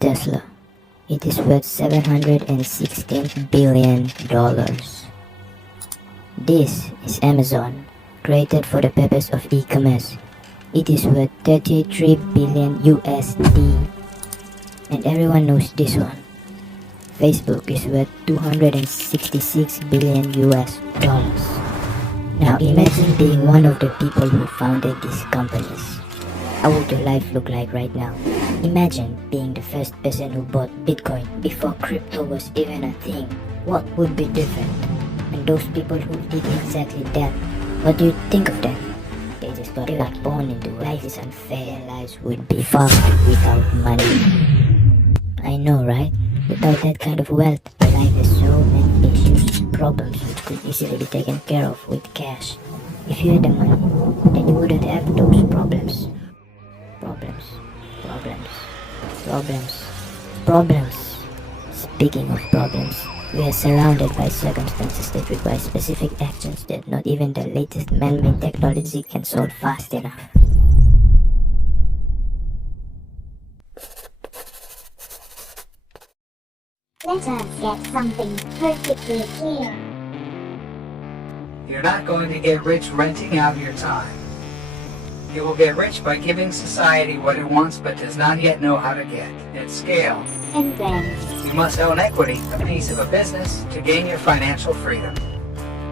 Tesla. It is worth $716 billion. This is Amazon, created for the purpose of e-commerce. It is worth 33 billion USD. And everyone knows this one. Facebook is worth 266 billion US dollars. Now imagine being one of the people who founded these companies. How would your life look like right now? Imagine being the first person who bought Bitcoin before crypto was even a thing. What would be different? And those people who did exactly that, what do you think of them? They just got born into life is unfair. Their lives would be fucked without money. I know, right? Without that kind of wealth, life has so many issues, problems which could easily be taken care of with cash. If you had the money, then you wouldn't have those problems. Problems. Speaking of problems, we are surrounded by circumstances that require specific actions that not even the latest man-made technology can solve fast enough. Let us get something perfectly clear. You're not going to get rich renting out your time. You will get rich by giving society what it wants but does not yet know how to get at scale. And then, You must own equity, a piece of a business, to gain your financial freedom.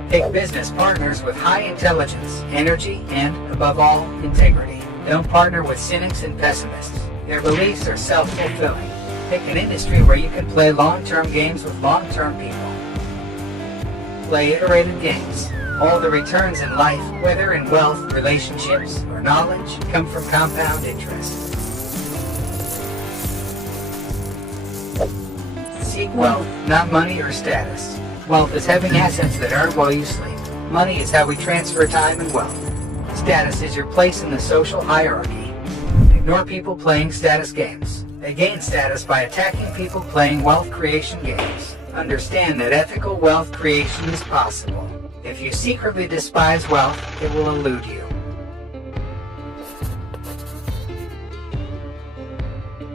Pick business partners with high intelligence, energy, and, above all, integrity. Don't partner with cynics and pessimists. Their beliefs are self-fulfilling. Pick an industry where you can play long-term games with long-term people. Play iterative games. All the returns in life, whether in wealth, relationships, or knowledge, come from compound interest. Seek wealth, not money or status. Wealth is having assets that earn while you sleep. Money is how we transfer time and wealth. Status is your place in the social hierarchy. Ignore people playing status games. They gain status by attacking people playing wealth creation games. Understand that ethical wealth creation is possible. If you secretly despise wealth, it will elude you.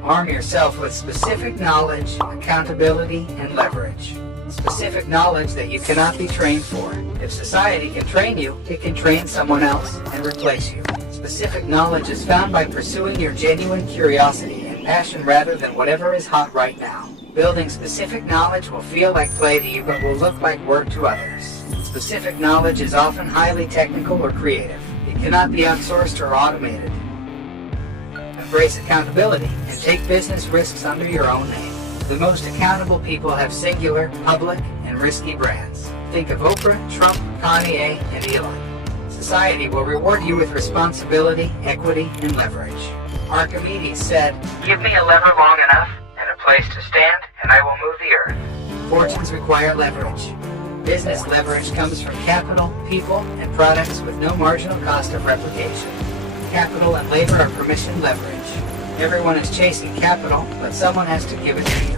Arm yourself with specific knowledge, accountability, and leverage. Specific knowledge that you cannot be trained for. If society can train you, it can train someone else and replace you. Specific knowledge is found by pursuing your genuine curiosity and passion rather than whatever is hot right now. Building specific knowledge will feel like play to you but will look like work to others. Specific knowledge is often highly technical or creative. It cannot be outsourced or automated. Embrace accountability and take business risks under your own name. The most accountable people have singular, public, and risky brands. Think of Oprah, Trump, Kanye, and Elon. Society will reward you with responsibility, equity, and leverage. Archimedes said, "Give me a lever long enough and a place to stand, and I will move the earth." Fortunes require leverage. Business leverage comes from capital, people, and products with no marginal cost of replication. Capital and labor are permission leverage. Everyone is chasing capital, but someone has to give it to you.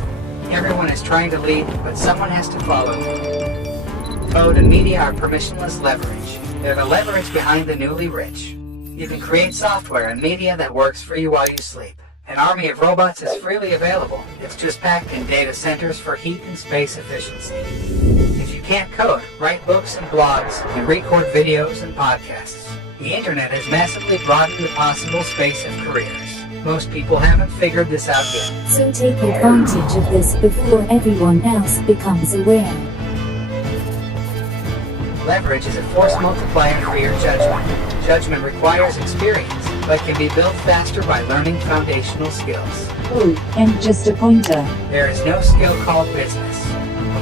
Everyone is trying to lead, but someone has to follow you. Code and media are permissionless leverage. They're the leverage behind the newly rich. You can create software and media that works for you while you sleep. An army of robots is freely available. It's just packed in data centers for heat and space efficiency. If you can't code, write books and blogs, and record videos and podcasts. The internet has massively broadened the possible space of careers. Most people haven't figured this out yet. So take advantage of this before everyone else becomes aware. Leverage is a force multiplier for your judgment. Judgment requires experience, but can be built faster by learning foundational skills. Oh, and just a pointer. There is no skill called business.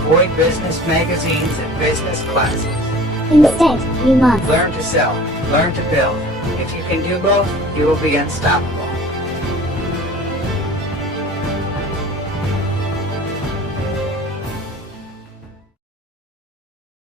Avoid business magazines and business classes. instead, you must Learn to sell, learn to build. If you can do both, you will be unstoppable.